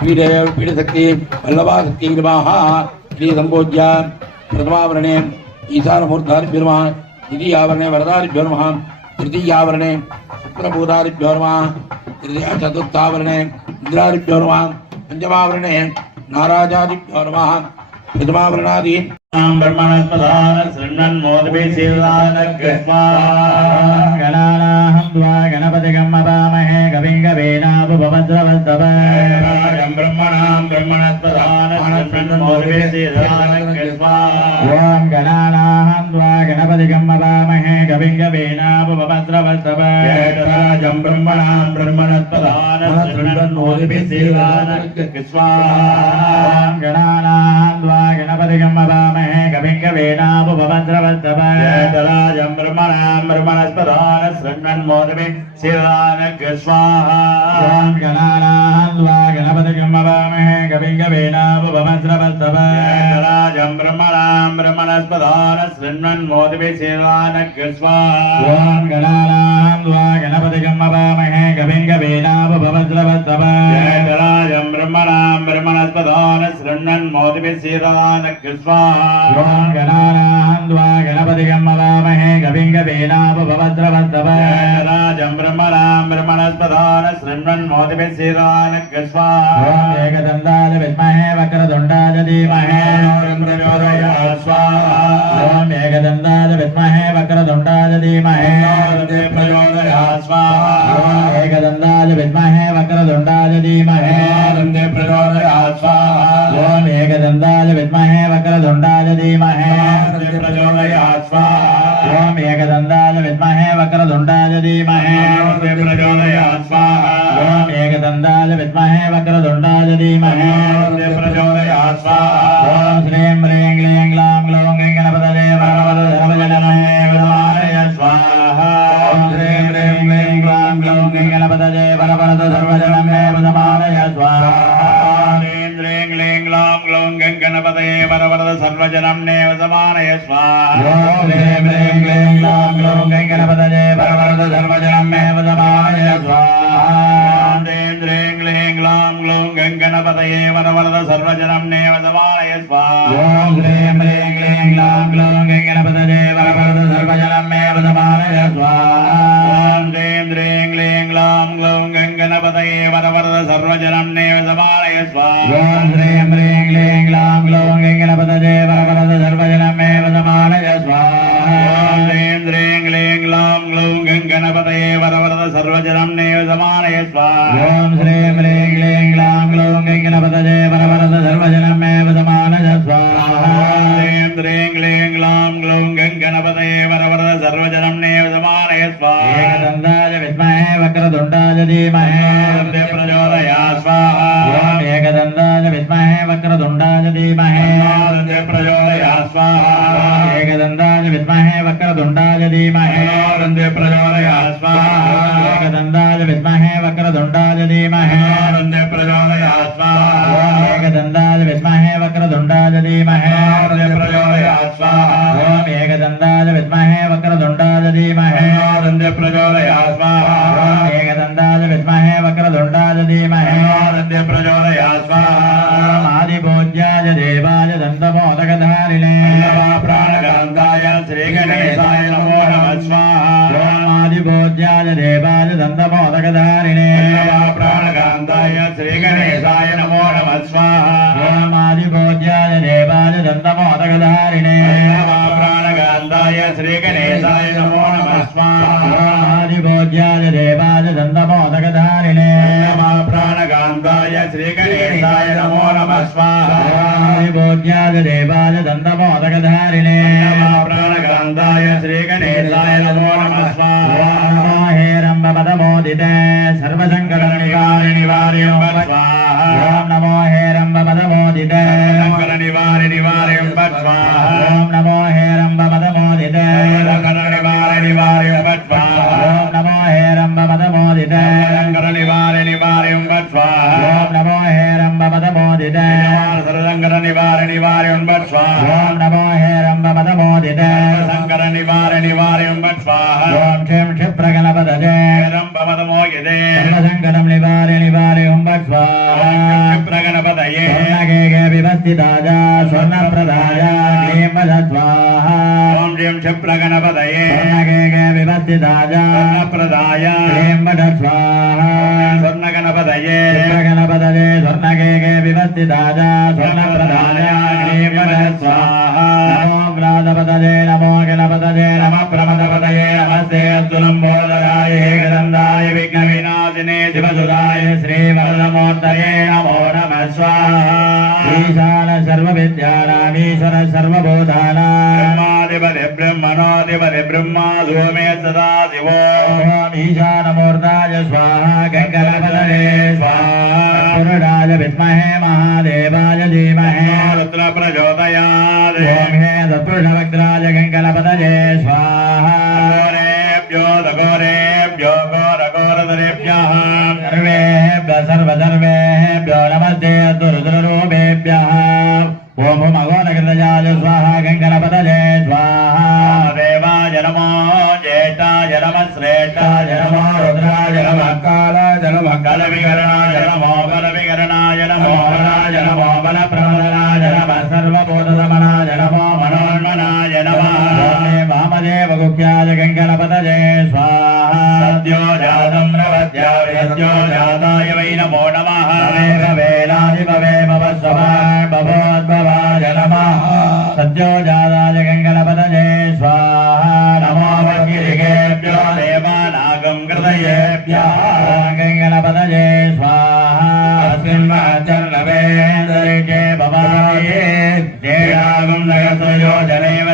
पीडशक्ति वल्लभाशक्ति नमः श्री संपूज्य प्रथमावरणे ईशानमूर्धारिभ्यो नमः द्वितीयावरणे वरदारिभ्यो नमः तृतीयावरणे शुक्रभूतारिभ्यो नमः चतुर्थावरणे इंद्रारिभ्यो नमः पंचमावरणे नाराजादिभ्यो नमः प्रथमावरणादि ब्रह्मणस्पदान शृण्वन्मोदभि शिवानग्रस्वा गणानाहं द्वा गणपतिगं अपामहे कविं कवीनाभुवज्रवल्तवं ब्रह्मणां ब्रह्मणस्पदान शृण्वन्मोदभि शिवानग्रस्वा ओं गणानाहं द्वा गणपतिगं अपामहे कविं कवीनाभुवज्रवल्तवं ब्रह्मणां ब्रह्मणस्पदान शृण्वन्मोदभि शिवानग्रस्वा गणानाहं द्वा गणपतिगं अपामहे कविं कवीनाभुवज्रवल्तवं ब्रह्मणां ब्रह्मणस्पदान शृण्वन्मोदभि शिवानग्रस्वाहा गणानां द्वा गणपतिगं अपामहे कविं कवीनाभुवज्रवल्तवं ब्रह्मणां ब्रह्मणस्पदान शृण्वन्मोदभि शिवानग्रस्वाहा गणानां द्वा गणपतिगं अपामहे कविं कवीनाभुवज्रवल्तवं ब्रह्मणां ब्रह्मणस्पदान शृण्वन्मोदभि शिवानग्रस्वाहा गणानां द्वा गणपतिगं अपामहे कविं कवीनाभुवज्रवल्तवं ब्रह्मणां ब्रह्मणस्पदान शृण्वन्मोदभि शिवानग्रस्वाहा एकदन्ताय विद्महे वक्रतुण्डाय धीमहि ॐ एकदन्ताय विद्महे वक्रतुण्डाय धीमहि प्रचोदयात् स्वाहा एकदन्ताय विद्महे वक्रतुण्डाय धीमहि प्रचोदयात् स्वाहा ॐ एकदन्ताय विद्महे वक्रतुण्डाय धीमहि प्रचोदयात् स्वाहा ॐ एकदन्ताय विद्महे वक्रतुण्डाय धीमहि प्रचोदयात् स्वाहा ॐ एकदन्ताय विद्महे वक्रतुण्डाय धीमहि प्रचोदयात् स्वाहा ॐ श्रीं ह्रीं क्लीं ग्लां ग्लौं गणपतये वरवरधर्मजनमये विद्महे स्वाहा ॐ श्रीं ह्रीं क्लीं ग्लां ग्लौं गणपतये वरवरधर्मजनमये विद्महे स्वाहा ह्रीं ह्रीं क्लीं ग्लां ग्लौं गणपतये वरवरद सर्वजनं नेव समानय स्वाहा ॐ ह्रीं ह्रीं क्लीं ग्लां ग्लौं गणपतये वरवरद सर्वजनं नेव समानय स्वाहा ह्रीं ह्रीं क्लीं ग्लां ग्लौं गणपतये वरवरद सर्वजनं नेव समानय स्वाहा ॐ ह्रीं ह्रीं क्लीं ग्लां ग्लौं गणपतये वरवरद सर्वजनं नेव समानय स्वाहा ॐ ह्रीं ह्रीं क्लीं ग्लां ग्लौं गणपतये वरवरद सर्वजनं नेव समानय स्वाहा ॐ ह्रीं ह्रीं क्लीं ग्लां ग्लौं गणपतये वरवरद सर्वजनं नेव समानय स्वाहा ॐ ह्रीं ह्रीं क्लीं ग्लां ग्लौं गणपतये वरवरद सर्वजनं नेव समानय स्वाहा ॐ श्रीं ह्रीं क्लीं ग्लां ग्लौं गणपतये वरवरद सर्वजनं नेव समानय स्वाहा ह्रीं ह्रीं क्लीं ग्लां ग्लौं गणपतये वरवरद सर्वजनं नेव समानय स्वाहा एकदन्ताय विद्महे वक्रतुण्डाय धीमहि प्रचोदयात् स्वाहा ॐ एकदन्ताय विद्महे वक्रतुण्डाय धीमहि प्रचोदयात् स्वाहा एकदन्ताय विद्महे वक्रतुण्डाय धीमहि प्रचोदयात् स्वाहा एकदन्ताय विद्महे वक्रतुण्डाय धीमहि प्रचोदयात् स्वाहा एकदन्ताय विद्महे वक्रतुण्डाय धीमहि प्रचोदयात् स्वाहा ॐ एकदन्ताय विद्महे वक्रतुण्डाय धीमहि प्रचोदयात् स्वाहा ॐ एकदन्ताय विद्महे वक्रतुण्डाय धीमहि प्रचोदयात् स्वाहा आदिपूज्याय देवाय दन्तमोदकधारिणे प्राणकान्ताय श्रीगणेशाय नमो नमः स्वाहा ॐ आदिपूज्याय देवाय दन्तमोदकधारिणे प्राणकान्ताय श्रीगणेशाय नमो नमः स्वाहा ॐ आदिपूज्याय देवाय दन्तमोदकधारिणे प्राणकान्ताय श्रीगणेशाय नमो नमः स्वाहा आदिपूज्याय देवाय दन्तमोदकधारिणे प्राणकान्ताय श्रीगणेशाय नमो नमः स्वाहा आदिपूज्याय देवाय दन्तमोदकधारिणे प्राणकान्ताय श्रीगणेशाय नमो नमः स्वाहा नमो हे रम्भपदमोदिते सर्वसङ्कटनिवारिणि वार्यं स्वाहा ॐ नमो हे रम्भपदमोदिते सङ्कटनिवारिणि वार्यं स्वाहा ॐ नमो हे रम्भपदमोदिते सङ्कटनिवारिणि वार्यं स्वाहा ॐ नमो हे रम्भपदमोदिते सङ्कटनिवारिणि वार्यं स्वाहा ॐ नमो हे रम्भपदमोदिते सर्वसङ्कटनिवारिणि वार्यं स्वाहा ॐ नमो हे रम्भपदमोदिते सङ्कटनिवारिणि वार्यं स्वाहा ఓం క్షేం క్షిప్రగణపతయే రంభమదమోయదే సర్వసంకటం నివారే నివారే ఓం భట్ స్వాహా క్షిప్రగణపతయే స్వర్ణగేగే విభస్థితాయ స్వర్ణప్రదాయ క్లీం వద స్వాహా ఓం క్షేం క్షిప్రగణపతయే స్వర్ణగేగే విభస్థితాయ స్వర్ణప్రదాయ క్లీం వద స్వాహా స్వర్ణగణపతయే క్షిప్రగణపతయే స్వర్ణగేగే విభస్థితాయ స్వర్ణప్రదాయ క్లీం వద స్వాహా నమో వ్రాతపతయే నమో గణపతయే నమః ప్రమదపతయే నమస్తే అస్తులంబోదరాయ ఏకదండాయ విఘ్న వినాశినే శివసుదాయ శ్రీవరదమూర్తయే నమో నమః స్వాహా ఈశాన సర్వ విద్యానామీశ్వర సర్వభూతానాం బ్రహ్మాధిపతి బ్రహ్మణోధిపతి బ్రహ్మా సోమే సదా శివో ఈశానమూర్తాయ స్వాహా గంగణపతయే స్వాహా పురుడాయ విద్మహే మహాదేవాయ ధీమహి రుద్ర ప్రచోదయాత్ ఓం హే తత్పురుషవక్త్రాయ గంగణపతయే స్వాహా ఘోరేభ్యో ఘోరేభ్యో ఘోరఘోరధరేభ్యః సర్వేభ్యः సర్వసర్వేభ్యో నమస్తే రుద్రరూపేభ్యः ఓం మఘోరగృతజాయ స్వాహా గంగణపతయే స్వాహా దేవాయ నమో జ్యేష్ఠాయ నమః శ్రేష్ఠాయ నమో రుద్రాయ నమః కాలాయ నమః కలవికరణాయ నమో బలవికరణాయ నమో బలాయ నమో బలప్రమదనాయ నమః సర్వభూతదమనాయ నమో మనోన్మనాయ నమః వామదేవ గుఖ్యాయ గంగణపతయే స్వాహా సద్యో జాతం ప్రపద్యాయ సద్యో జాతాయ వై నమో నమః వేలాది భవేమ భవోద్భవాయ నమః సద్యో జాతాయ గంగణపతయే స్వాహా నమో వగ్గిరికేభ్యో దేవానాగం కృతయేభ్యః గంగణపతయే స్వాహా అస్మిన్మహచ్చర్ణవేందరికే భవాయే దేయాగం నగతయో జనేవ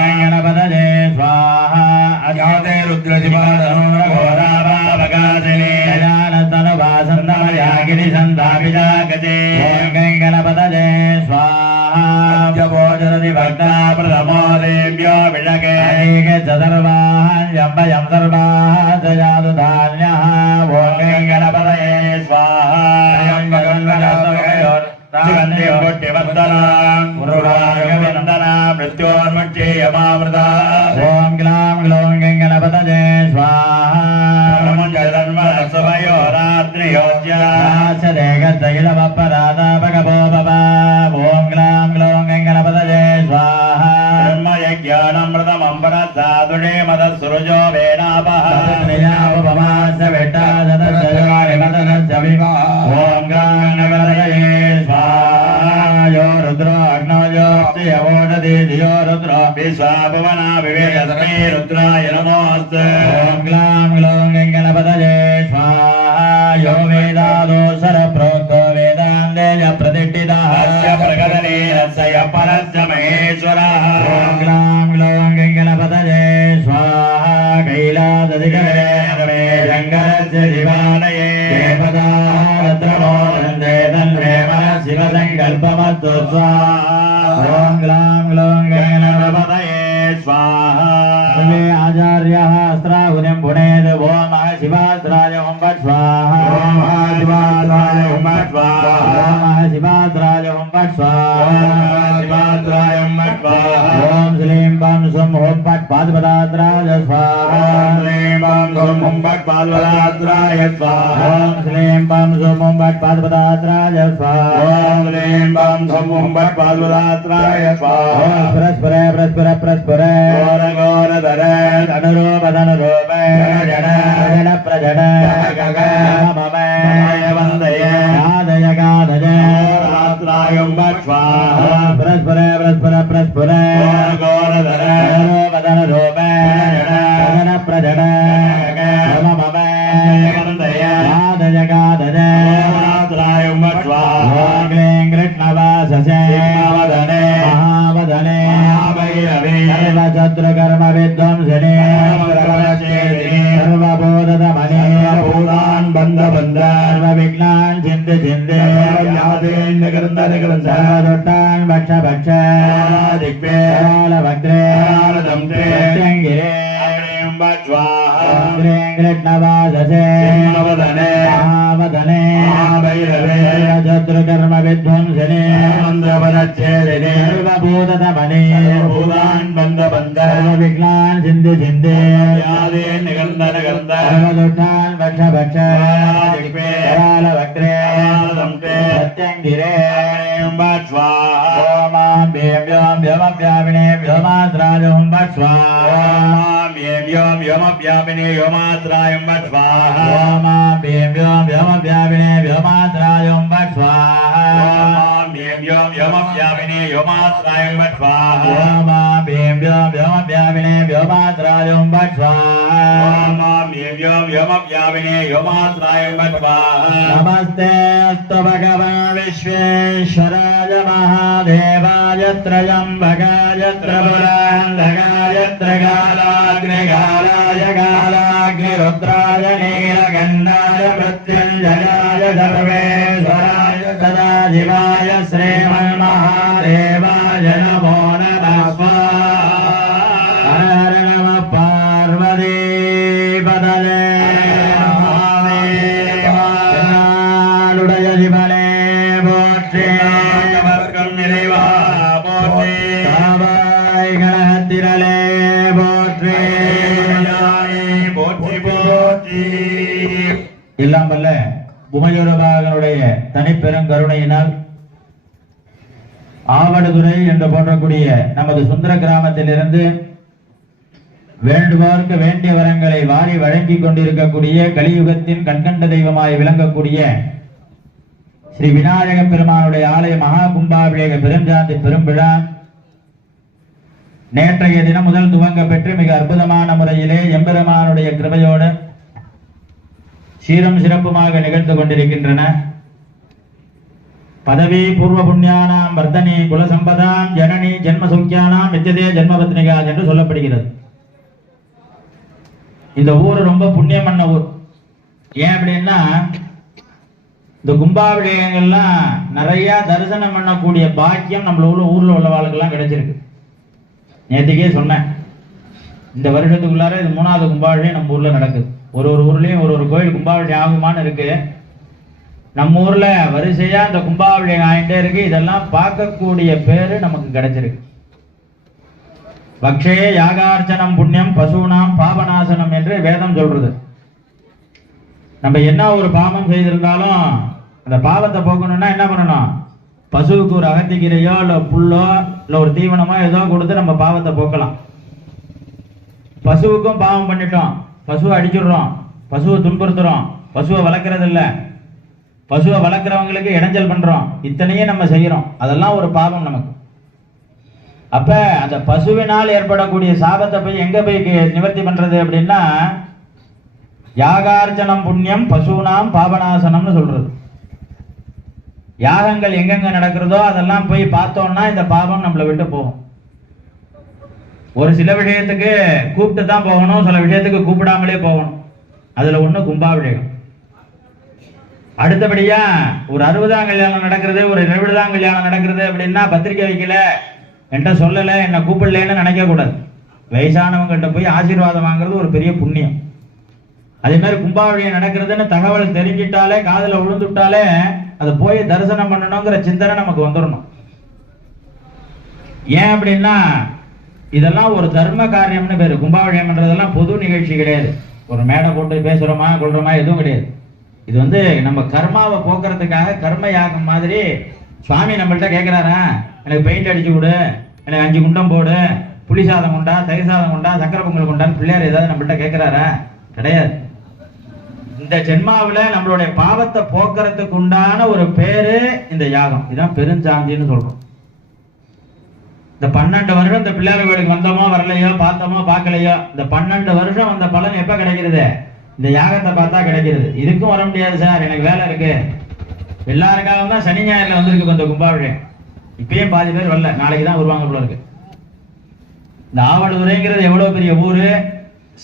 గంగణపతయే స్వాహా అజాతే రుద్రశివాధనురఘోరాభావగాసిని గజానతనువాసంతమయాగిరి సంధాపిజాగతే గంగణపతయే స్వాహా భోజనది భక్తా ప్రథమో దేవ్యో విషకే సర్వాహ్యంబయం సర్వాజయాదు ధాన్యః ఓం గంగణపతయే స్వాహా మృత్యోర్ముచ్చేయమామృత ఓం గ్లాం గ్లౌం గంగణపతయే స్వాహా ఓం గ్లాం గ్లౌం గంగణపతయే స్వాహా బ్రహ్మయజ్ఞానమృతమంబరసాదుడే మదసురుజో వేణాపః ఓం గంగణపతయే స్వాహా యో రుద్రో అగ్నో యోషతి ధియో రుద్రో విశ్వాభువనా వివేకస్మై రుద్రాయ నమోస్తు ఓం గ్లాం గ్లౌం గంగణపతయే స్వాహా యో వేదాదోసర ప్రోక్తో వేదాందేయ ప్రతిష్ఠితః ప్రకటనేన పరస్య మహేశ్వరః ఓం గ్లాం గ్లౌం గంగణపతయే స్వాహా కైలాసశిఖరే రమే శంకరస్య శివాలయే దేవతారత్రమోదందే తన్మే శివ సంకల్పమస్తు స్వాహా ఓం గ్లాం గ్లౌం గంగణపతయే స్వాహా సర్వే ఆచార్యాః అస్త్రాహుతిం పుణేత్ ఓం మహ శివాస్త్రాయ ఓం భట్ స్వాహా ఓం మహ శివాస్త్రాయ ఓం భట్ స్వాహా ఓం మహ శివాస్త్రాయ ఓం భట్ స్వాహా ఓం మహ శివాస్త్రాయ ఓం భట్ స్వాహా ఓం శ్రీం బం సుం ఓం భట్ పాదపదాత్రాయ స్వాహా ఓం శ్రీం బం సుం ఓం భట్ పాదపదాత్రాయ స్వాహా ఓం శ్రీం బం సుం ఓం భట్ పాదపదాత్రాయ స్వాహా ఓం శ్రీం బం సుం ఓం భట్ పాదపదాత్రాయ స్వాహా ఓం ప్రస్పరే ప్రస్పర ప్రస్పరే ఘోర ఘోర ధర ధనురూప ధనురూప జడ జడ ప్రజడ గగ మమ వందయ గాదయ గాదయ రాత్రాయం భట్ స్వాహా ప్రస్పరే ప్రస్పర ప్రస్పరే ఘోర ధర ధనురూప ధనురూప జడ ప్రజడ గగ మమ వందయ గాదయ గాదయ రాత్రాయం భట్ స్వాహా గ్రీం కృష్ణవాససే మహావదనే మహావదనే మహాభైరవే సర్వశత్రుకర్మ విధ్వంసిని సర్వబోధమనే భూతాన్ బంధ బంధ సర్వ విఘ్నాన్ చింత చింతే సర్వదొట్టాన్ భక్ష భక్ష దిక్పే భక్త్రే దంతే कृष्णवादसे महावदने शत्रुकर्म विध्वंसने मंद्रपदच्छेदिने सर्वभूततमने भूतान् बन्ध विघ्नान् सिन्धु सिन्धे यादीन् निगन्धन गन्ध सर्वदुष्टान् भक्ष भक्ष कराल वक्रे सत्यङ्गिरे स्वाहा ओमां भीं व्योम व्योमव्यापिने व्योमात्राजं स्वाहा व्योम व्योमव्यापिने व्योमात्रायं स्वाहा ओमां भीं व्योम व्योमव्यापिने व्योमात्रायं स्वाहा ओमां भीं व्योम व्योमव्यापिने व्योमात्रायं स्वाहा ओमां भीं व्योम व्योमव्यापिने व्योमात्रायं स्वाहा ओमां भीं व्योम व्योमव्यापिने व्योमात्रायं स्वाहा नमस्ते अस्तु भगवान् विश्वेश्वराय महादेवाय त्रयम्बकाय त्रिपुरान्धकाय त्रिकालाग्निकालाय कालाग्निरुद्राय नीलकण्ठाय मृत्युञ्जयाय सर्वेश्वराय सदाशिवाय श्रीमन्महादेवाय नमो नमः हर हर नमः पार्वतीपतये महादेवाय शिवने போற்றி வர்க்கம் நிறைவா போற்றி சாவாய் கணத்திரளே போற்றி போற்றி போற்றி எல்லாம் வல்ல உமையோரபாகனுடைய தனிப்பெருங்கருணையினால் ஆவடுதுறை என்று போன்றக்கூடிய நமது சுந்தர கிராமத்திலிருந்து வேண்டுவோருக்கு வேண்டிய வரங்களை வாரி வழங்கிக் கொண்டிருக்கக்கூடிய கலியுகத்தின் கண்கண்ட தெய்வமாய் விளங்கக்கூடிய ஸ்ரீ விநாயக பெருமானுடைய ஆலய மகா கும்பாபிஷேக பெருஞ்சாந்தி பெரும்பிழா நேற்றைய தினம் முதல் துவங்க பெற்று மிக அற்புதமான முறையிலே எம்பெருமானுடைய கிருபையோடு சீரும் சிறப்புமாக நிகழ்ந்து கொண்டிருக்கின்றன. பதவி பூர்வ புண்ணியானாம் வர்தனி குலசம்பதாம் ஜனனி ஜென்மசௌக்கியானாம் நித்தியதே ஜென்மபத்னிகா என்று சொல்லப்படுகிறது. இந்த ஊர் ரொம்ப புண்ணியம் பண்ண ஊர். ஏன் அப்படின்னா இந்த கும்பாபிஷேகங்கள்லாம் நிறைய தரிசனம் பண்ணக்கூடிய பாக்கியம் நம்மள ஊர்ல உள்ளவாளுக்கெல்லாம் கிடைச்சிருக்கு. நேற்றுக்கே சொன்னேன், இந்த வருஷத்துக்குள்ளார இது 3வது கும்பாபிஷேகம் நம்ம ஊர்ல நடக்குது. ஒரு ஊர்லயும் ஒரு கோயில் கும்பாபிஷேகம் ஆகுமான்னு இருக்கு. நம்ம ஊர்ல வரிசையா இந்த கும்பாபிஷேகம் ஆகிட்டே இருக்கு. இதெல்லாம் பார்க்கக்கூடிய பேரு நமக்கு கிடைச்சிருக்கு. பக்ஷே யாகார்ச்சனம் புண்ணியம் பசுனாம் பாபநாசனம் என்று வேதம் சொல்றது. நம்ம என்ன ஒரு பாவம் செய்திருந்தாலும் அந்த பாவத்தை போக்கணும்னா என்ன பண்ணணும்? பசுவுக்கு ஒரு அகத்திக்கீரையோ இல்லை புல்லோ இல்லை ஒரு தீவனமோ ஏதோ கொடுத்து நம்ம பாவத்தை போக்கலாம். பசுவுக்கும் பாவம் பண்ணிட்டோம், பசுவை அடிச்சுடுறோம், பசுவை துன்புறுத்துறோம், பசுவை வளர்க்கறது இல்லை, பசுவை வளர்க்குறவங்களுக்கு இடைஞ்சல் பண்றோம், இத்தனையும் நம்ம செய்யறோம். அதெல்லாம் ஒரு பாவம் நமக்கு. அப்ப அந்த பசுவினால் ஏற்படக்கூடிய சாபத்தை போய் எங்க போய் நிவர்த்தி பண்றது அப்படின்னா யாகார்ச்சனம் புண்ணியம் பசுனாம் பாபநாசனம்னு சொல்றது. யாகங்கள் எங்கெங்க நடக்கிறதோ அதெல்லாம் போய் பார்த்தோம்னா இந்த பாவம் நம்மளை விட்டு போகும். ஒரு சில விஷயத்துக்கு கூப்பிட்டு தான் போகணும், சில விஷயத்துக்கு கூப்பிடாமலே போகணும். அதுல ஒண்ணு கும்பாபிஷேகம். அடுத்தபடியா ஒரு 60ஆம் கல்யாணம் நடக்கிறது, ஒரு 70ஆம் கல்யாணம் நடக்கிறது அப்படின்னா பத்திரிக்கை வைக்கல, என்கிட்ட சொல்லலை, என்னை கூப்பிடலன்னு நினைக்க கூடாது. வயசானவங்ககிட்ட போய் ஆசீர்வாதம் வாங்குறது ஒரு பெரிய புண்ணியம். அதே மாதிரி கும்பாபிஷேகம் நடக்கிறதுன்னு தகவல் தெரிஞ்சிட்டாலே, காதுல விழுந்துட்டாலே அதை போய் தரிசனம் பண்ணணுங்கிற சிந்தனை நமக்கு வந்துடணும். ஏன் அப்படின்னா இதெல்லாம் ஒரு தர்ம காரியம்னு பேரு. கும்பாபிஷேகம் பண்றதெல்லாம் பொது நிகழ்ச்சி கிடையாது. ஒரு மேடை போட்டு பேசுறோமா கொள்றோமா எதுவும் கிடையாது. இது நம்ம கர்மாவை போக்குறதுக்காக கர்ம யாகம் மாதிரி. சுவாமி நம்மள்கிட்ட கேட்கிறாரா, எனக்கு பெயிண்ட் அடிச்சு கொடு, எனக்கு 5 குண்டம் போடு, புளி சாதம் கொண்டா, தயிர் சாதம் கொண்டா, சக்கரை பொங்கல் கொண்டான்னு பிள்ளையார் ஏதாவது நம்மள்கிட்ட கேட்கிறாரா? கிடையாது. இந்த ஜென்மாவில நம்மளுடைய பாவத்தை போக்குறதுக்கு உண்டான ஒரு பேரு இந்த யாகம். இதான் பெருஞ்சாந்தின்னு சொல்றோம். இந்த 12 வருஷம் இந்த பிள்ளையார் கோயிலுக்கு வந்தோமோ வரலையோ, பார்த்தோமோ பார்க்கலையோ, இந்த 12 வருஷம் அந்த பலன் எப்ப கிடைக்கிறது? இந்த யாகத்தை பார்த்தா கிடைக்கிறது. இதுக்கும் வர முடியாது சார், எனக்கு வேலை இருக்கு. எல்லாருக்காக தான் சனி ஞாயிறுல வந்திருக்கு இந்த கும்பாபிஷேகம். இப்பயும் பாதி பேர் வரல, நாளைக்கு தான் வருவாங்க போல இருக்கு. இந்த ஆவடுதுறைங்கிறது எவ்வளவு பெரிய ஊரு,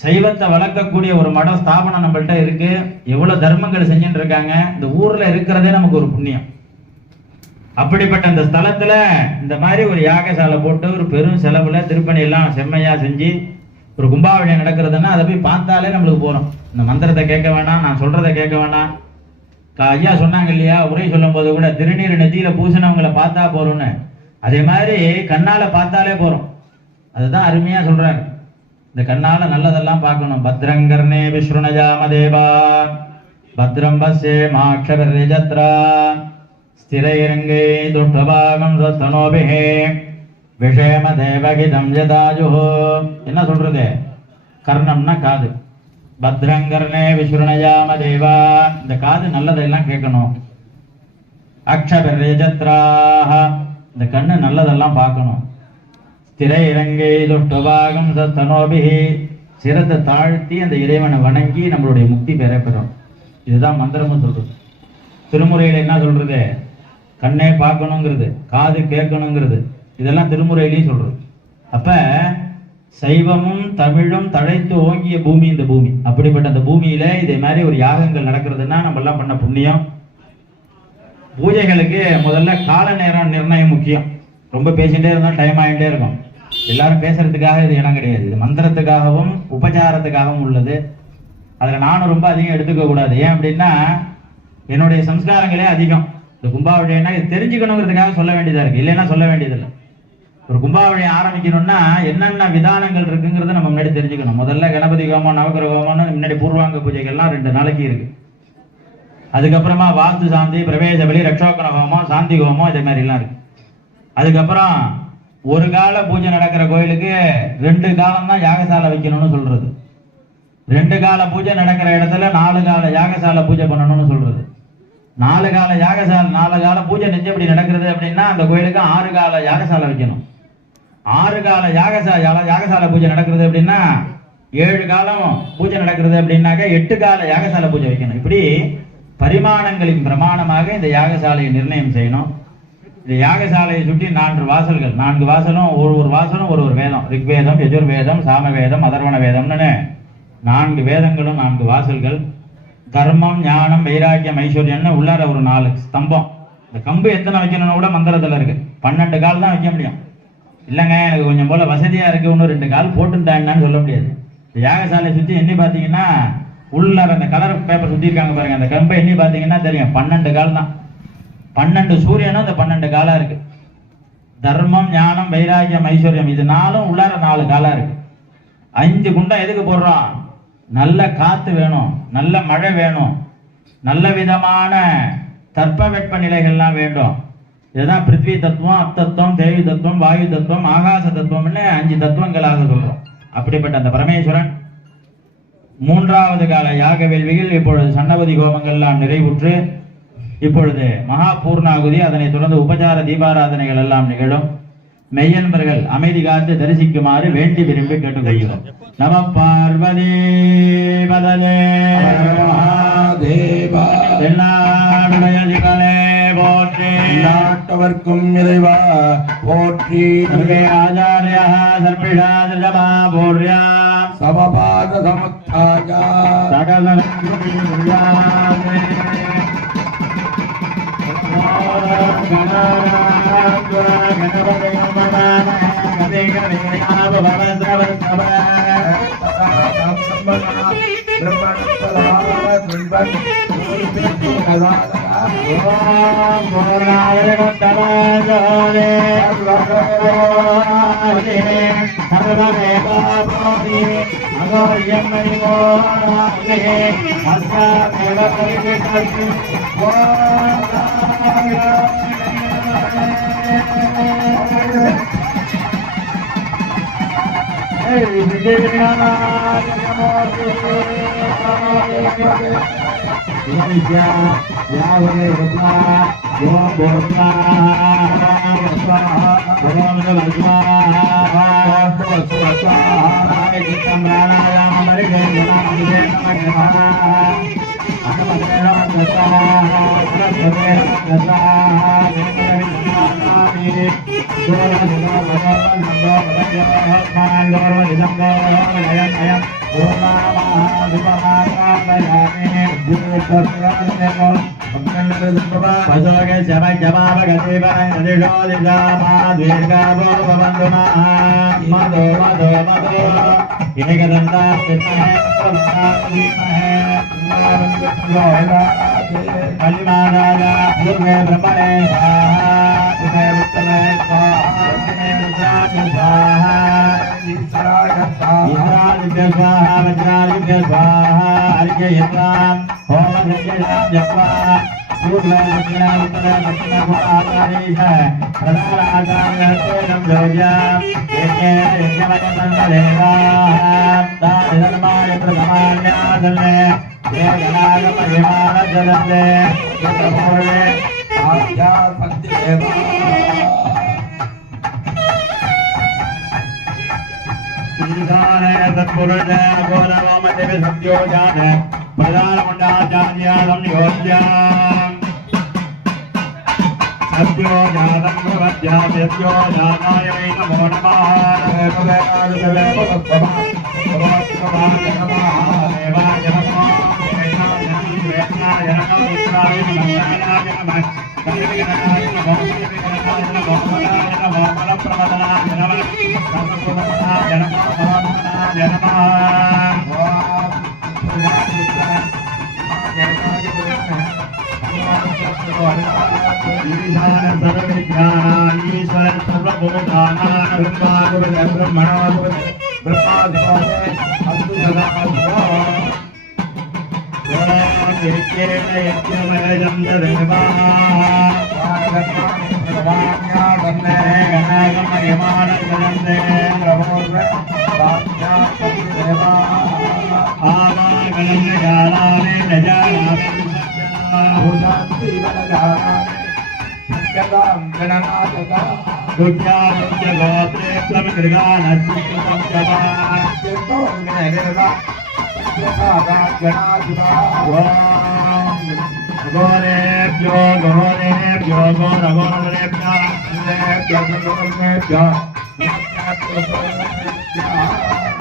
சைவத்தை வளர்க்கக்கூடிய ஒரு மட ஸ்தாபனம் நம்மள்கிட்ட இருக்கு. எவ்வளவு தர்மங்கள் செஞ்சுட்டு இருக்காங்க. இந்த ஊர்ல இருக்கிறதே நமக்கு ஒரு புண்ணியம். அப்படிப்பட்ட இந்த ஸ்தலத்துல இந்த மாதிரி ஒரு யாகசாலை போட்டு ஒரு பெரும் செலவுல திருப்பணி எல்லாம் செம்மையா செஞ்சு ஒரு கும்பாபிஷேகம் நடக்கிறதுன்னா அதை போய் பார்த்தாலே நம்மளுக்கு போறோம். இந்த மந்திரத்தை கேட்க வேணாம், நான் சொல்றதை கேட்க வேணாம். ஐயா சொன்னாங்க இல்லையா, உரை சொல்லும் போது கூட திருநீர் நெத்தியில பூசினவங்களை பார்த்தா போறோம்னு. அதே மாதிரி கண்ணால பார்த்தாலே போறோம். அதுதான் அருமையா சொல்றாரு. இந்த கண்ணால நல்லதெல்லாம் பார்க்கணும். பத்ரங்கர்ணே விஸ்ருணஜாம தேவா பத்ரம் பஸ்யே மாக்ஷபர்யஜத்ரா ஸ்திரைரங்கே துஷ்டபாகம் சஸ்தனோபிஹே விஷேம தேவகிதம் யதாஜுஹோ. என்ன சொல்றது? கர்ணம்னா காது. பத்ரங்கர்ணே விஸ்ருணஜாம தேவா, இந்த காது நல்லதெல்லாம் கேட்கணும். அக்ஷபர்யஜத்ராஹ, இந்த கண்ணு நல்லதெல்லாம் பார்க்கணும். ஸ்திரைரங்கே துஷ்டபாகம் சஸ்தனோபிஹி, சிரத்தை தாழ்த்தி அந்த இறைவனை வணங்கி நம்மளுடைய முக்தி பெறப்பெறும். இதுதான் மந்திரமும் சொல்றது. திருமுறையில என்ன சொல்றது? கண்ணே பார்க்கணுங்கிறது, காது கேட்கணுங்கிறது, இதெல்லாம் திருமுறையிலையும் சொல்றது. அப்ப சைவமும் தமிழும் தழைத்து ஓங்கிய பூமி இந்த பூமி. அப்படிப்பட்ட அந்த பூமியில இதே மாதிரி ஒரு யாகங்கள் நடக்கிறதுன்னா நம்ம எல்லாம் பண்ண புண்ணியம். பூஜைகளுக்கு முதல்ல கால நேரம் நிர்ணயம் முக்கியம். ரொம்ப பேசிட்டே இருந்தாலும் டைம் ஆகிட்டே இருக்கும். எல்லாரும் பேசுறதுக்காக இது இடம் கிடையாது. இது மந்திரத்துக்காகவும் உபச்சாரத்துக்காகவும் உள்ளது. அதுல நானும் ரொம்ப அதிகம் எடுத்துக்க கூடாது. ஏன் அப்படின்னா என்னுடைய சம்ஸ்காரங்களே அதிகம். இந்த கும்பாபிஷேகம்னா இது தெரிஞ்சுக்கணுங்கிறதுக்காக சொல்ல வேண்டியதா இருக்கு, இல்லைன்னா சொல்ல வேண்டியதில்லை. ஒரு கும்பாபிஷேகம் ஆரம்பிக்கணும்னா என்னென்ன விதானங்கள் இருக்குங்கிறத நம்ம முன்னாடி தெரிஞ்சுக்கணும். முதல்ல கணபதி ஹோமம், நவகிரக ஹோமம்னு முன்னாடி பூர்வாங்க பூஜைகள்லாம் 2 நாளைக்கு இருக்கு. அதுக்கப்புறமா வாஸ்து சாந்தி, பிரவேச பலி, ரட்சோக்கன ஹோமம், சாந்தி ஹோமம், இதே மாதிரி எல்லாம் இருக்கு. அதுக்கப்புறம் ஒரு கால பூஜை நடக்கிற கோயிலுக்கு 2 காலம் தான் யாகசாலை வைக்கணும்னு சொல்றது. 2 கால பூஜை நடக்கிற இடத்துல 4 கால யாகசாலை பூஜை பண்ணணும்னு சொல்றது. 4 கால யாகசாலை 4 கால பூஜை நிச்சயம் எப்படி நடக்கிறது அப்படின்னா அந்த கோயிலுக்கு 6 கால யாகசாலை வைக்கணும். 6 கால யாகசாலை பூஜை நடக்கிறது அப்படின்னா 7 காலம் பூஜை நடக்கிறது அப்படின்னாக்க 8 கால யாகசாலை பூஜை வைக்கணும். இப்படி பரிமாணங்களின் பிரமாணமாக இந்த யாகசாலையை நிர்ணயம் செய்யணும். இந்த யாகசாலையை சுற்றி 4 வாசல்கள், 4 வாசலும் ஒரு வாசலும் ஒரு வேதம். ரிக்வேதம், யஜுர்வேதம், சாமவேதம், அதர்வண வேதம்னு 4 வேதங்களும் 4 வாசல்கள். தர்மம், ஞானம், வைராக்கியம், ஐஸ்வர்யம்னு உள்ளார ஒரு 4 ஸ்தம்பம். இந்த கம்பு எத்தனை வைக்கணும்னு கூட மந்திரத்தில் இருக்கு. 12 கால் தான் வைக்க முடியும். இல்லைங்க எனக்கு கொஞ்சம் போல வசதியா இருக்கு, இன்னும் 2 கால் போட்டுட்டாங்கன்னு சொல்ல முடியாது. இந்த யாகசாலையை சுற்றி எண்ணி பார்த்தீங்கன்னா உள்ளார அந்த கலர் பேப்பர் சுற்றி இருக்காங்க பாருங்க, அந்த கம்பை எண்ணி பார்த்தீங்கன்னா தெரியும் 12 கால் தான். 12 சூரியனும் அந்த 12 காலா இருக்கு. தர்மம், ஞானம், வைராக்கியம், ஐஸ்வர்யம் இது 4ம் உள்ளார 4 காலா இருக்கு. 5 குண்டம் எதுக்கு போடுறோம்? நல்ல காத்து வேணும், நல்ல மழை வேணும், நல்ல விதமான தட்பவெட்ப நிலைகள்லாம் வேண்டும். இதுதான் பிருத்வி தத்துவம், அப்தத்துவம், தேவி தத்துவம், வாயு தத்துவம், ஆகாச தத்துவம்னு 5 தத்துவங்களாக சொல்றோம். அப்படிப்பட்ட அந்த பரமேஸ்வரன் 3வது கால யாக வேள்விகள் இப்பொழுது சன்னபதி ஹோமங்கள்லாம் நிறைவுற்று இப்பொழுது மகா பூர்ணாகுதி, அதனை தொடர்ந்து உபச்சார தீபாராதனைகள் எல்லாம் நிகழும். மெய்யன்பர்கள் அமைதி காத்து தரிசிக்குமாறு வேண்டி விரும்பி கேட்டுக்கொள்கிறோம். நம பார்வதி பதலே மகாதேவா. எல்லாருடைய போற்றி, நாட்டவர்க்கும் இறைவா போற்றி. ஆச்சாரிய சர்பிஷா திருஜமா பூர்யா சமபாத சமுத்தாயா சகல पशोगे शमय जमावगति वरंगदिशो दिशामाद्वीर्गावो भवन्तुमः मदो मदो मदो एकदन्ता विद्महे प्रभुतामहे कलिमानाय पूर्वे ब्रह्मणे स्वाहा उदय उत्तमे स्वाहा दक्षिणे रुद्राय स्वाहा इंद्रादिभ्य स्वाहा वज्रादिभ्य स्वाहा अर्घ्य यत्रां होम यज्ञां जप्वा पूर्वे दक्षिणे उत्तरे दक्षिणे आचार्येश प्रधान आचार्यत्वेन भोज्यां यज्ञेन यज्ञमयसंदेवाः तानिधर्माय प्रथमान्यासने ये गणागमहिमानजलन्ते यत्र पूर्वे आद्या सन्ति ईशानय तत्पुरुषः अघोरवमतिः सत्योजात प्रधानमण्डाचार्यां नियोज्य सत्योजातं प्रवद्यासत्योजाताय वै नमो नमः ईश्वर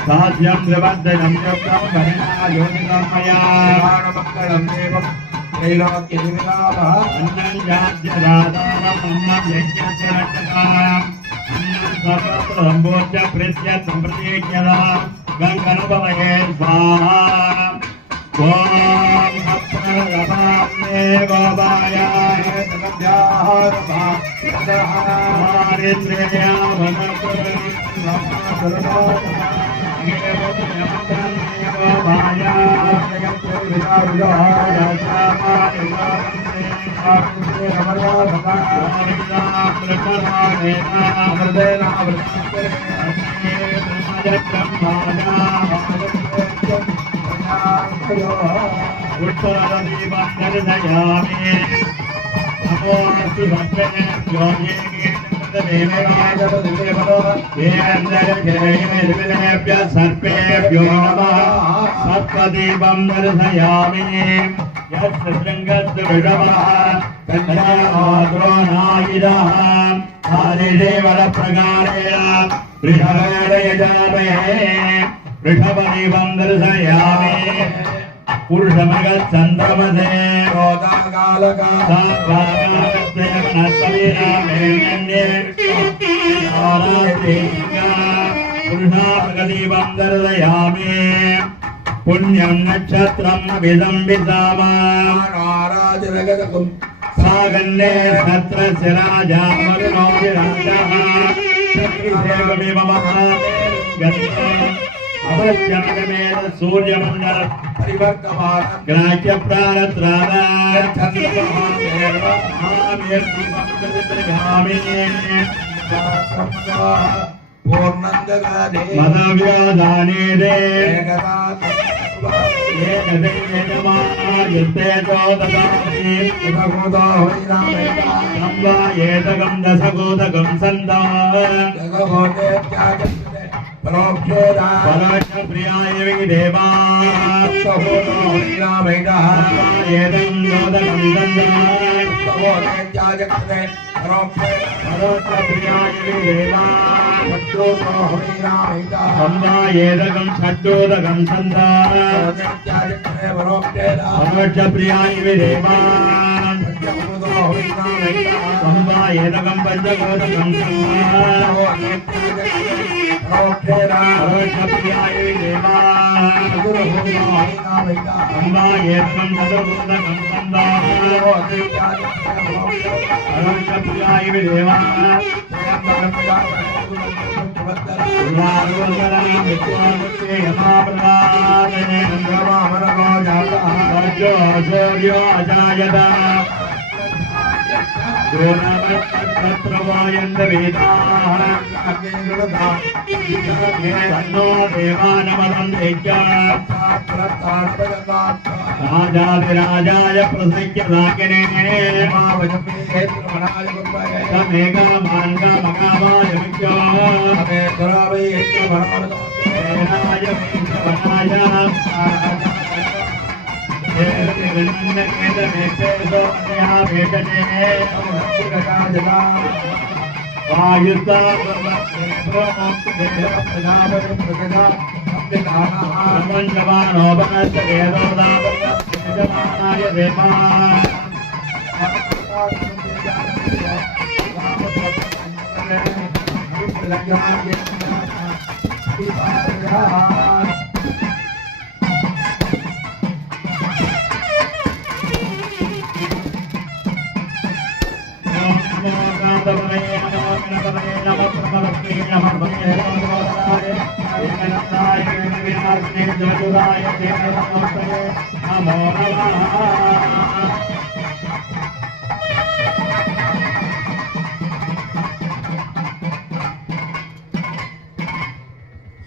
साध्यं प्रबद्धं जप्तं भरणा योनितं मया प्राणमङ्गलं देवं त्रैलोक्यविलापः अन्नं याज्यदादानम् अन्नं यज्ञत्रयट्टकाम् अन्नं सर्वप्रसम्भोज्य प्रीत्य सम्प्रतीक्ष्यदा गङ्गनपतये स्वाहा ॐ सप्तगपाम्ने गोपायाय तदभ्याः दारिद्र्यया सर्पेभ्यो नमः सप्तदीपं दर्शयामि यस्य शृङ्गस्य विषमः कन्याद्रोणायुधः हरिदेवरप्रकारेण वृषभेण यजामहे वृषभदीपं दर्शयामि पुरुषमगच्छन्द्रमसे पुरुषाप्रगदीपं दर्शयामि पुण्यं नक्षत्रं विदं विदामा सागन्ने सत्रस्य राजा मरुणो विराजः चक्रिसेवमिव महादेवगन्धे अवश्यमगमेन सूर्यमण्डल परिवर्तमान ग्राह्य प्राणत्राण चन्द्रमहादेव मदव्यादाने दे एतकं दशगोदकं प्रियाय विदेवा एतं गोदकं प्रियाय विदेवा సందాయేదకం షడ్డోదకం సందా ప్రియాయ విదేవా సందాయేదకం పంచగోదకం ప్రియాయ విదేవా సందాయేదకం చతుర్గోదకం సందా ప్రియాయ విదేవా రాజాయ ప్రసఖ్యదాకినే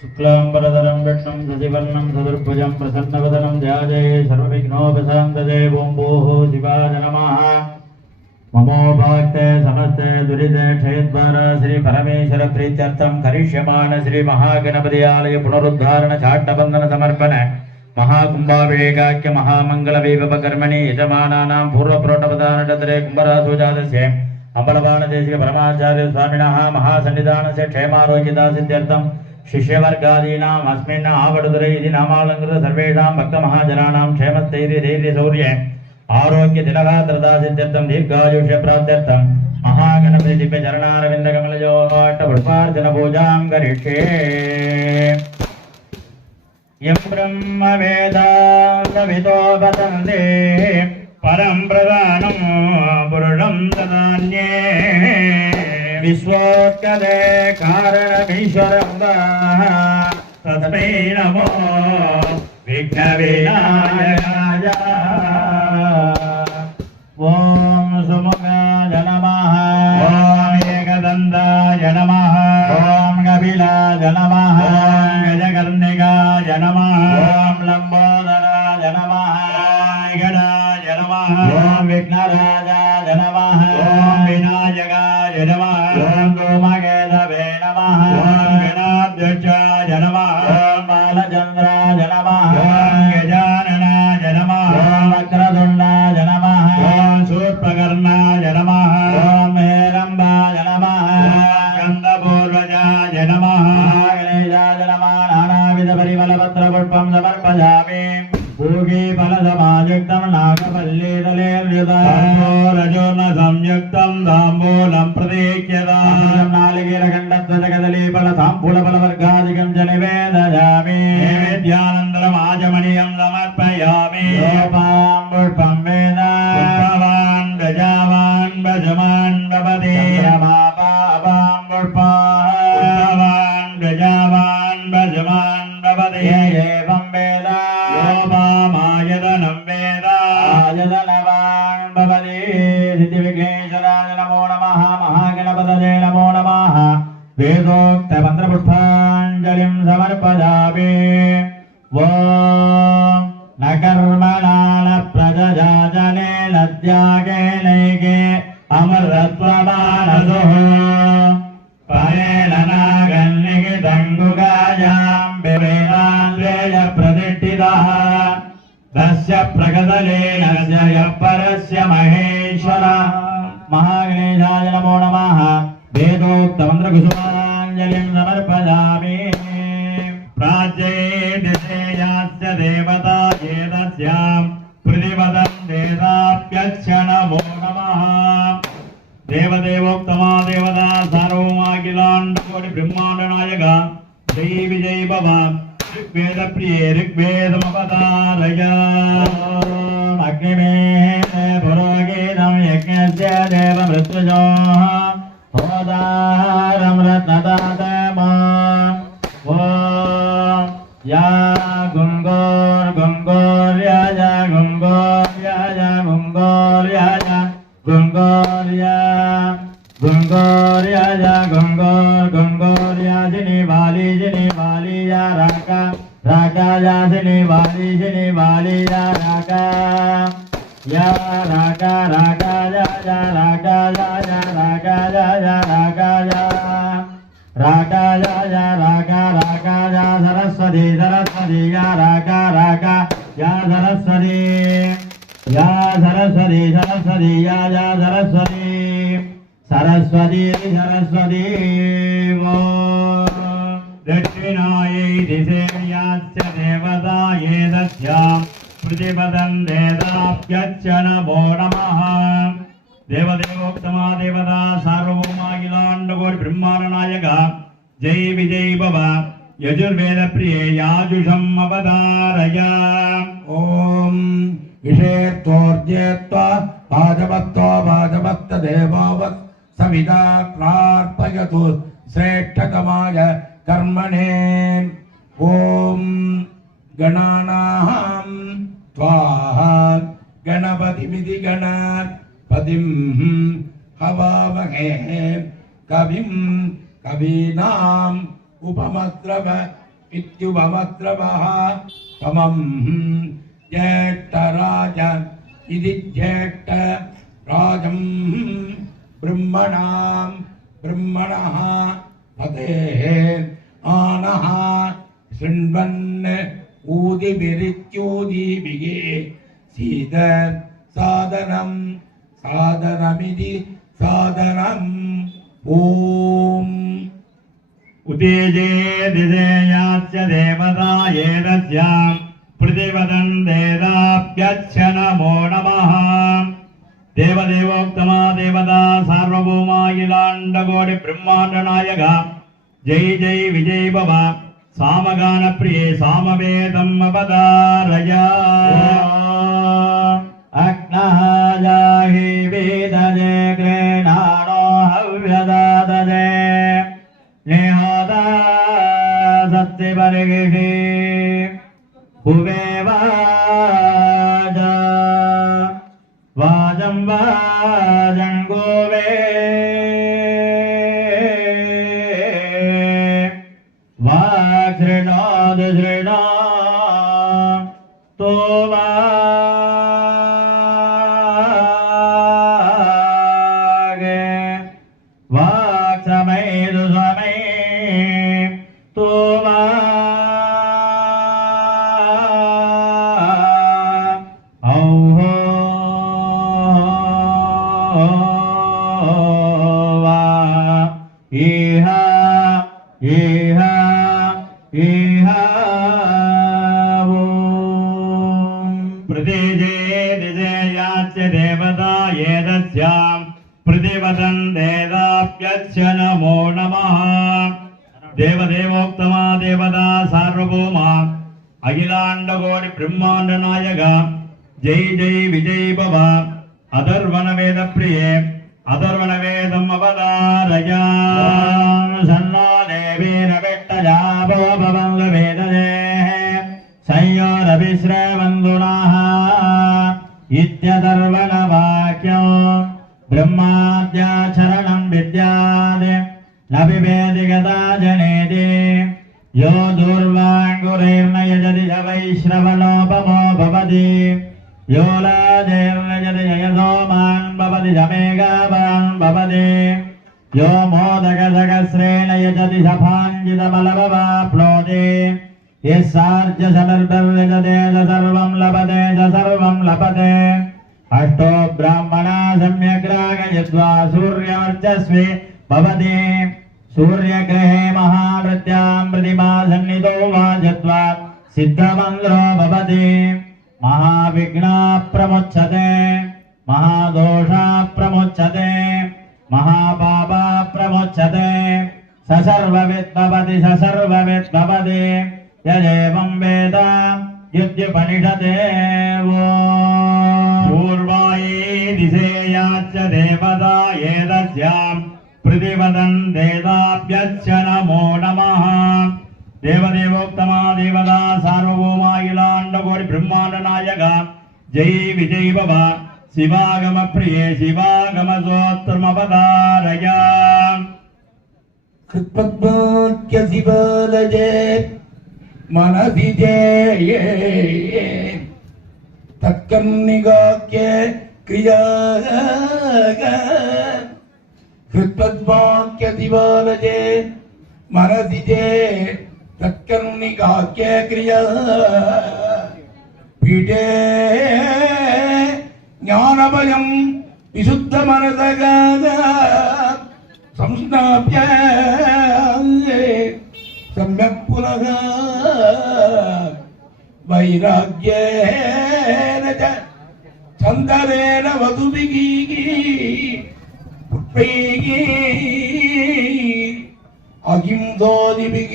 శుక్లాంబరధరం విష్ణుం శశివర్ణం చతుర్భుజం ప్రసన్నవదనం ధ్యాయే సర్వవిఘ్నోపశాంతయే ఓం భూః శివాయ నమః మమోభాక్తే సమస్తే దురితే క్షయద్వార శ్రీ పరమేశ్వర ప్రీత్యర్థం కరిష్యమాణ శ్రీ మహాగణపతి ఆలయ పునరుద్ధారణ చాట్టబంధన సమర్పణ మహాకుంభాభిషేకాఖ్య మహామంగళ వైభవకర్మణి యజమానానాం పూర్వప్రోటపదానటతరే కుంభరాసోజాతస్య అంబలబాణదేశిక పరమాచార్య స్వామినః మహాసన్నిధానస్య క్షేమారోగ్యతా సిద్ధ్యర్థం शिष्यवर्गादीनाम् अस्मिन् आवडुदुरै इति नामालङ्कृत सर्वेषां भक्तमहाजनानां क्षेमस्थैर्यधैर्य शौर्य आरोग्य तिलगात्रता सिद्ध्यर्थं दीर्घायुष्य प्राप्त्यर्थं महागणपति दिव्य चरणारविन्दकमलयोट्टपुष्पार्चन पूजां करिष्ये यं ब्रह्मवेदान्तविदो वदन्ते परं प्रधानं पुरुषं ददान्ये विश्वोत्कले कारणमीश्वरं तस्मै नमो विघ्नविनायकाय ॐ सुमुखाय नमः ॐ एकदन्ताय नमः ॐ कपिलाय नमः ॐ गजकर्णिकाय नमः ॐ लम्बोदराय नमः गणाय नमः ॐ विघ्नराजाय नमः ॐ विनायकाय नमः ॐ धूमकेतवे नमः ॐ गणाध्यक्षाय नमः ॐ बालचन्द्राय नमः ॐ गजाननाय नमः ॐ वक्रतुण्डाय नमः ॐ शूर्पकर्णाय नमः ॐ हेरम्बाय नमः ॐ स्कन्दपूर्वजाय नमः गणेशाय नमः नानाविधपरिमलपत्रपुष्पं समर्पयामि भूगीफलसमायुक्तं नागपल्लीतलेर्युतं संयुक्तं ताम्बूलं प्रतीक्ष्यतां नालिकेलखण्डध्वजकदलीफलताम्बूलफलवर्गादिकं च निवेदयामि नैवेद्यानन्तरमाचमनीयं समर्पयामि गोपां पुष्पं वेद पुष्पवान् गजावान् भजमान् भवति चन्द्रमापां पुष्पवान् गजावान् भजमान् भवति एवं वेद योपामायतनं वेद आयतनवान् भवति सिद्धिविघ्नेश्वराय नमो नमः महागणपतये नमो नमः वेदोक्तमन्त्रपुष्पाञ्जलिं समर्पयामि ॐ न कर्मणा न प्रजया जनेन त्यागेनैके अमरत्वमानसुः परेण नागन्निगितङ्गुकायां विवेदान्वेयप्रतिष्ठितः दस्य प्रगतलेन यः परस्य महेश्वर महागणेशाय नमो नमः वेदोक्तमन्त्रकुसुमान् पुष्पाञ्जलिं समर्पयामि प्राच्येदिशेयास्य देवता एतस्यां प्रतिपदं देदाप्यच्छ नमो नमः देवदेवोक्तमा देवता सार्वमाखिलाण्डकोटि ब्रह्माण्ड नायक जय विजय भव ऋग्वेद प्रिये ऋग्वेदमवतारय अग्निमेः पुरोगीतं यज्ञस्य देव मृत्युजो होदारं रत्नदातमा ॐ या गुङ्गोर्याय गुङ्गोर्याय गुङ्गोर्याय गुङ्गोर्या गुङ्गोर्याय गुङ्गोर्याजिनि वाली या राका राकायाजिनि वाली या राका या राका राकाया या राकाया या राकाया या राकाया राकाया या राकाया सरस्वती सरस्वती या राका या सरस्वती या सरस्वती सरस्वती या सरस्वती सरस्वती सरस्वती वो दक्षिणायै दिशेयास्य देवतायै तस्यां प्रतिपदं देदाप्यच्च नमो नमः देवदेवोक्तमा देवता सार्वभौमाखिलाण्डकोटि ब्रह्माण्ड नायक जय विजय भव यजुर्वेद प्रिये याजुषम् अवतारय ॐ इषेत्वोर्जेत्वा भाजपत्तदेवावत् सविता प्रार्पयतु श्रेष्ठतमाय कर्मणे ॐ गणानां त्वाहा गणपतिमिति गणपतिं हवामहे कविं कवीनाम् उपमद्रव इत्युपमद्रवः तमं ज्येष्ठराज इति ज्येष्ठराजं ब्रह्मणः पतेः आनः शृण्वन् ऊदिभिरित्यूदिभिः सीद सादनमिति सादनम् ॐ उतेजे दिशेयास्य देवता एतस्यां प्रतिपदं देदाप्यच्छ नमो नमः देवदेवोक्तमा देवता सार्वभौमाखिलाण्डकोटि ब्रह्माण्ड नायक जय जय विजय भव सामगान प्रिये सामवेदम् अवतारय अग्नः जाहि वेदजे गृह्णाणो हव्यदादजे निहोदा सत्य परिगिषि हुवे वाजं गोवे वाक्शृणोद शृणो तो वाक्समयेदु समय तो देवता एतस्यां प्रतिपदं देदाप्यच्छ नमो नमः देवदेवोक्तमा देवता सार्वभौमा अखिलाण्डकोटि ब्रह्माण्ड नायक जय जय विजय भव अथर्वण वेद प्रिये अथर्वण वेदम् अवतारय सन्नो देवीर विट्टया भवन्द वेदजे संयोरभिश्रवन्दुनाः इत्यथर्वण वाक्यो ब्रह्माद्याचरणं विद्यात् न पिबेति गता जनेति यो दूर्वाङ्गुरैर्नयजति च वैश्रवणोपमो भवति यो लाजैर्नयजति यशोमान् भवति च मेघावान् भवति यो मोदकसहस्रेण यजति सफाञ्जितमलभवाप्नोति यः सार्जसमर्भव्यजते स सर्वं लभते च सर्वं लभते अष्टो ब्राह्मणा सम्यग्रागयित्वा सूर्यवर्चस्वे भवति सूर्यग्रहे महानृत्यां प्रतिमा सन्निधो वाजत्वा सिद्धमन्त्रो भवति महाविघ्ना प्रमुच्यते महादोषा प्रमुच्यते महापापा प्रमुच्यते सर्वविद् भवति यदेवं वेद युज्यपनिषते पूर्वाये दिशेयाच्च देवता एतस्यां प्रतिपदन् देवाभ्यश्च नमो नमः देवदेवोक्तमा देवता सार्वभौमा अखिलाण्डकोटि ब्रह्माण्ड नायक जय विजय भव शिवागम प्रिये शिवागम स्तोत्रमवतारय कृत्पद्माख्य शिवालये मनसि जये तत्कर्णिकाख्य क्रिया कृत्पद्माख्य शिवालये मनसि जये तत्कर्णिकाख्य क्रिया पीठे ज्ञानभयं विशुद्धमनसः संस्नाप्य सम्यक् पुनः वैराग्येन च छन्दरेण वधुभिः पुष्पैः अहिंसोदिभिः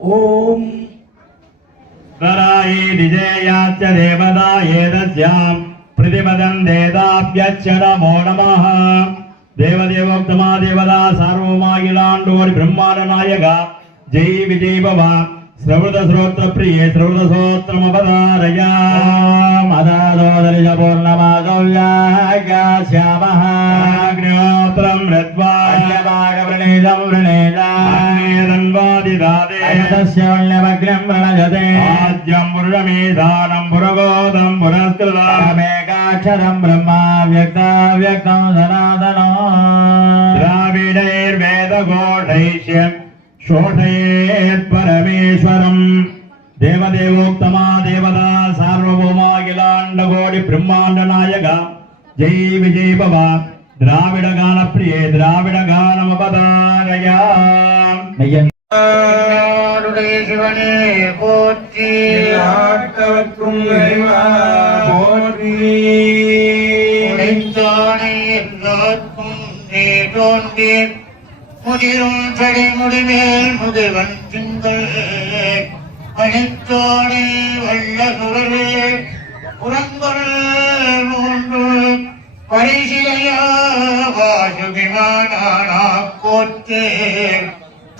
ओम तराये विजयाच्च देवता एतस्यां प्रतिपदन् देवाभ्यश्च नमो नमः देवदेवोक्तमा देवता सार्वभौमा अखिलाण्डकोटि ब्रह्माण्ड नायक जय विजय भव श्रवृत श्रोत्र प्रिये श्रवृत श्रोत्रमवतारय मदादोदरिज पूर्णमाधव्याश्यामः अग्निहोत्रं हृत्वा वृणेदं वृणेदादेतस्योऽन्यमग्निं वृणजते आज्यं पुरुषमेधानं पुरगोदं पुरस्कृतमेकाक्षरं ब्रह्मा व्यक्तं सनातनो द्राविडैर्वेदघोषैष्यं शोषयेत् परमेश्वरं देवदेवोक्तमा देवता सार्वभौमा अखिलाण्डकोटि ब्रह्माण्ड नायक जय विजय भव द्राविड गान प्रिये द्राविड गानमवतारय சிவனே போற்றி நாட்டவர்க்கும் இறைவா போற்றி உடைத்தானை எல்லாருக்கும் நீ தோன்றி முதிரும் தடை முடிமேல் முதிவன் திங்கள் அனைத்தானே வல்ல சுடரே புறங்கள் மூன்று பரிசிலையா வாசுகிமானா போற்றே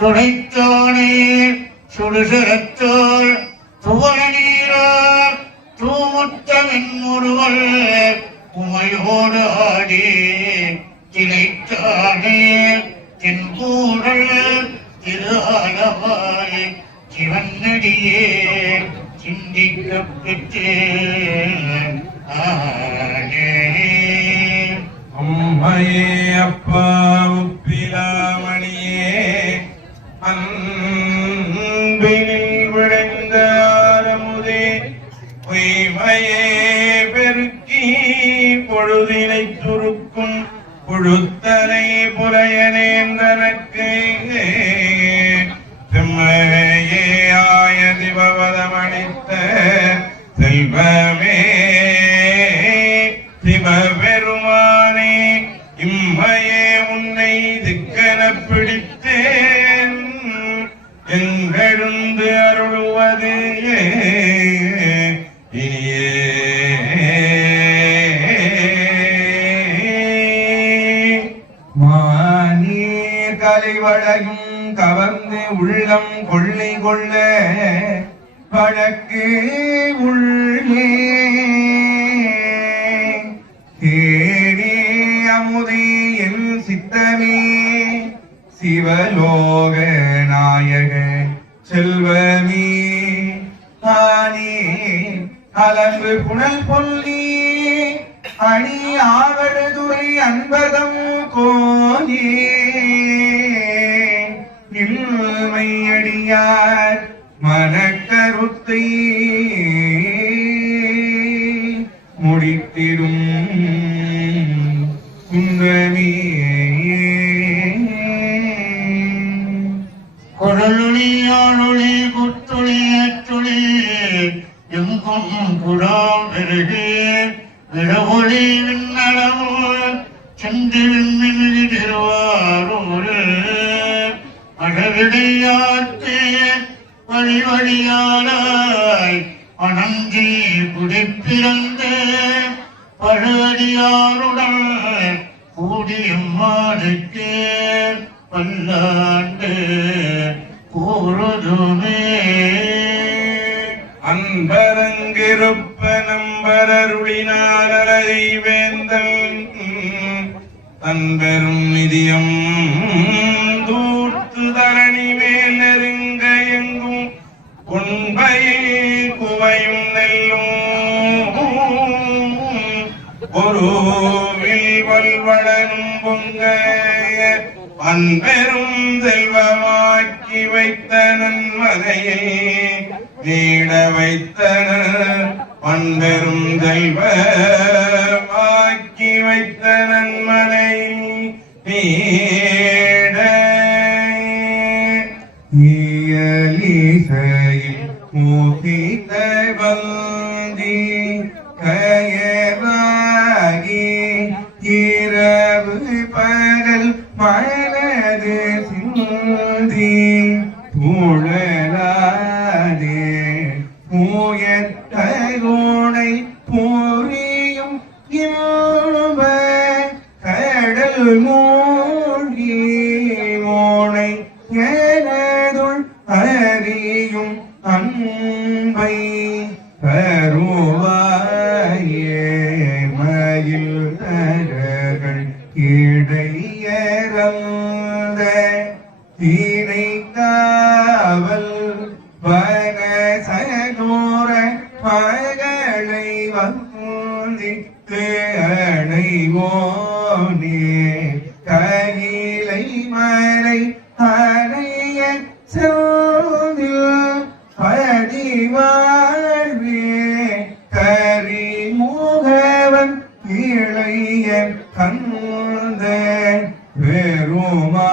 துடைத்தானே சுடுசுரத்தோள் துவர நீரார் தூமுத்தமின் முருவல் உமையோடு ஆடி திளைத்தானே தென்கூடல் திரு ஆலவாய் சிவன்னடியே சிந்திக்கப் பெற்றேன் அம்மையே அப்பா உப்பிலாமணியே அன்பினில் விளைந்த ஆரமுதே பொய்மையே பெருக்கி பொழுதினை சுருக்கும் புழுத்தனை புலையனேந்தனக்கு செம்மையே ஆய சிவபதமணித்த செல்வமே சிவபெருமானே இம்மையே உன்னை திக்கன பிடித்தேன் எங்கெழுந்து அருளுவது இனியே மானீர் கலைவளையும் கவர்ந்து உள்ளம் கொள்ளை கொள்ள வழக்கு உள்ளே தேனே அமுதே என் சித்தமே சிவலோக நாயக செல்வமே ஆனே அலம்பு புனல் பொல்லி அணி ஆவடுதுறை அன்பதம் கோயே நில்மையடியார் மனக்கருத்தை குழலொளி யாழொளி குத்தொளி ஏற்றொளி எங்கும் குடாம் பெருகே விழவொளி விண்ணளமோ சென்று விண்மிகு திருவாரூர் அழவிடையாற்றே வழி வழியாளாய் அணங்கி குடிப்பிறந்த பழடியாருடன் கூடியம்மானுக்கே பல்லாண்டு கூறுதுமே. அன்பரங்கிருப்ப நம்பரருளினாரரை வேந்தல் தன்பெரும் நிதியம் தூர்த்து தரணி மேல் நெருங்க எங்கும் உண்பையை குவையும் நெல்லும் ஒருவில் வல்வளனும் பொங்க அன்பெரும் செல்வமாக்கி வைத்த நன்மனையை நீட வைத்தனர் பண்பெரும் செல்வமாக்கி வைத்த நன்மனை நீட இயலிசையில் மூசித்த வந்தி கயராகி இரவு பகல் மனது சிந்தி புழலாதே பூயத்தோடை பூரியும் இன்ப கடல் மூழ்கி மோனை எனதுள் அறியும் அன்பை கருவாயே மயில் நரகள் இடையறந்த தீனை காவல் வனசனோர மகளை வந்தித்து அணைவோனே கையிலை மலை அணைய செல்வில் பதிவாழ்வே கரிமுகவன் இளைய கந்த பெருமாளே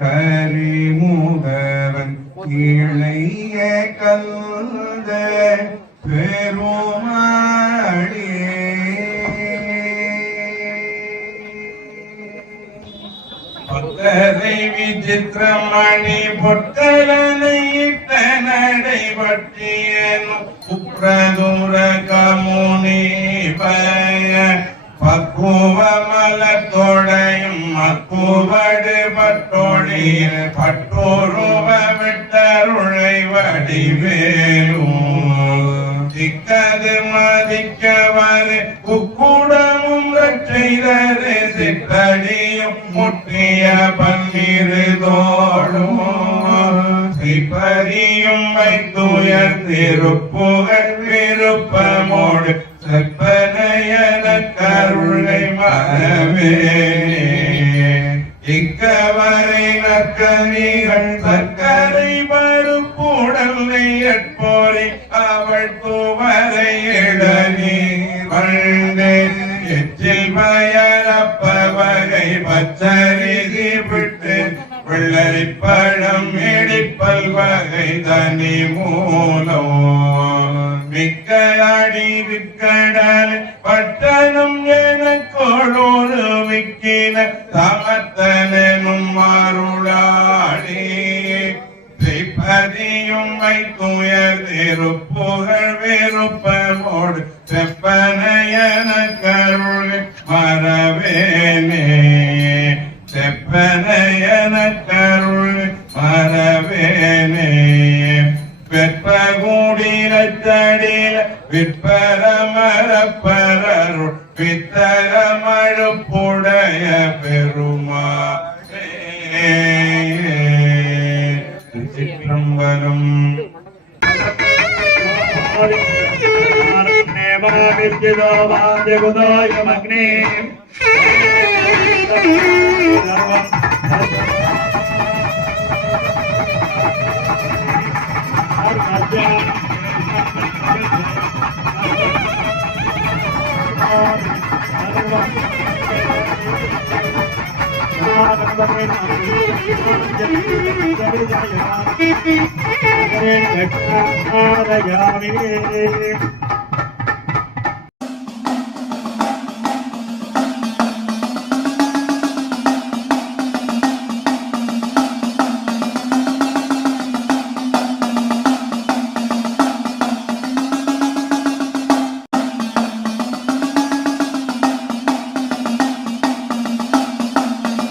கரிமுகவன் இளைய கந்த பெருமாளே. பொத்தரை விசித்திரமணி பொத்தலனை இட்ட நடை பற்றியன் குப்ரதுர கமுனி பய பக்குவ மலத்தோடையும் மக்குவடு பட்டோடிய பட்டோருவ விட்டருளை வடிவேலும் திக்கது மதிக்கவரு குக்குடமும் செய்தது சித்தடியும் முற்றிய பன்னிருதோடும் சிப்பதியும் வைத்துயர் திருப்புகழ் விருப்பமோடு செப்பனையன கருளை மறவேனே இக்கவரை நற்கனிகள் சர்க்கரை பருப்புடல் நெய்யற்போரை அவள் தூவரை இளநீர் வண்டு எச்சில் பயரப்ப வகை பச்சரிசி விட்டு வெள்ளரி பழம் இடிப்பல் வகை தனி மூலம் மிக்க அடி விக்கடல் பட்டணம் எனக்கோளோடு விக்கின சமத்தனும் அருளாடி திப்பதியும் வைத்துயர் திருப்புகழ் விருப்பமோடு செப்பனையன கருள் மறவேனே செப்பனையன கருள் மறவேனே வெப்பகூடிரத்தடில விற்பரமரப்பரருள் வித்தரமழுப்புடைய பெருமாளே. Chitrambalam Thank you. Jaya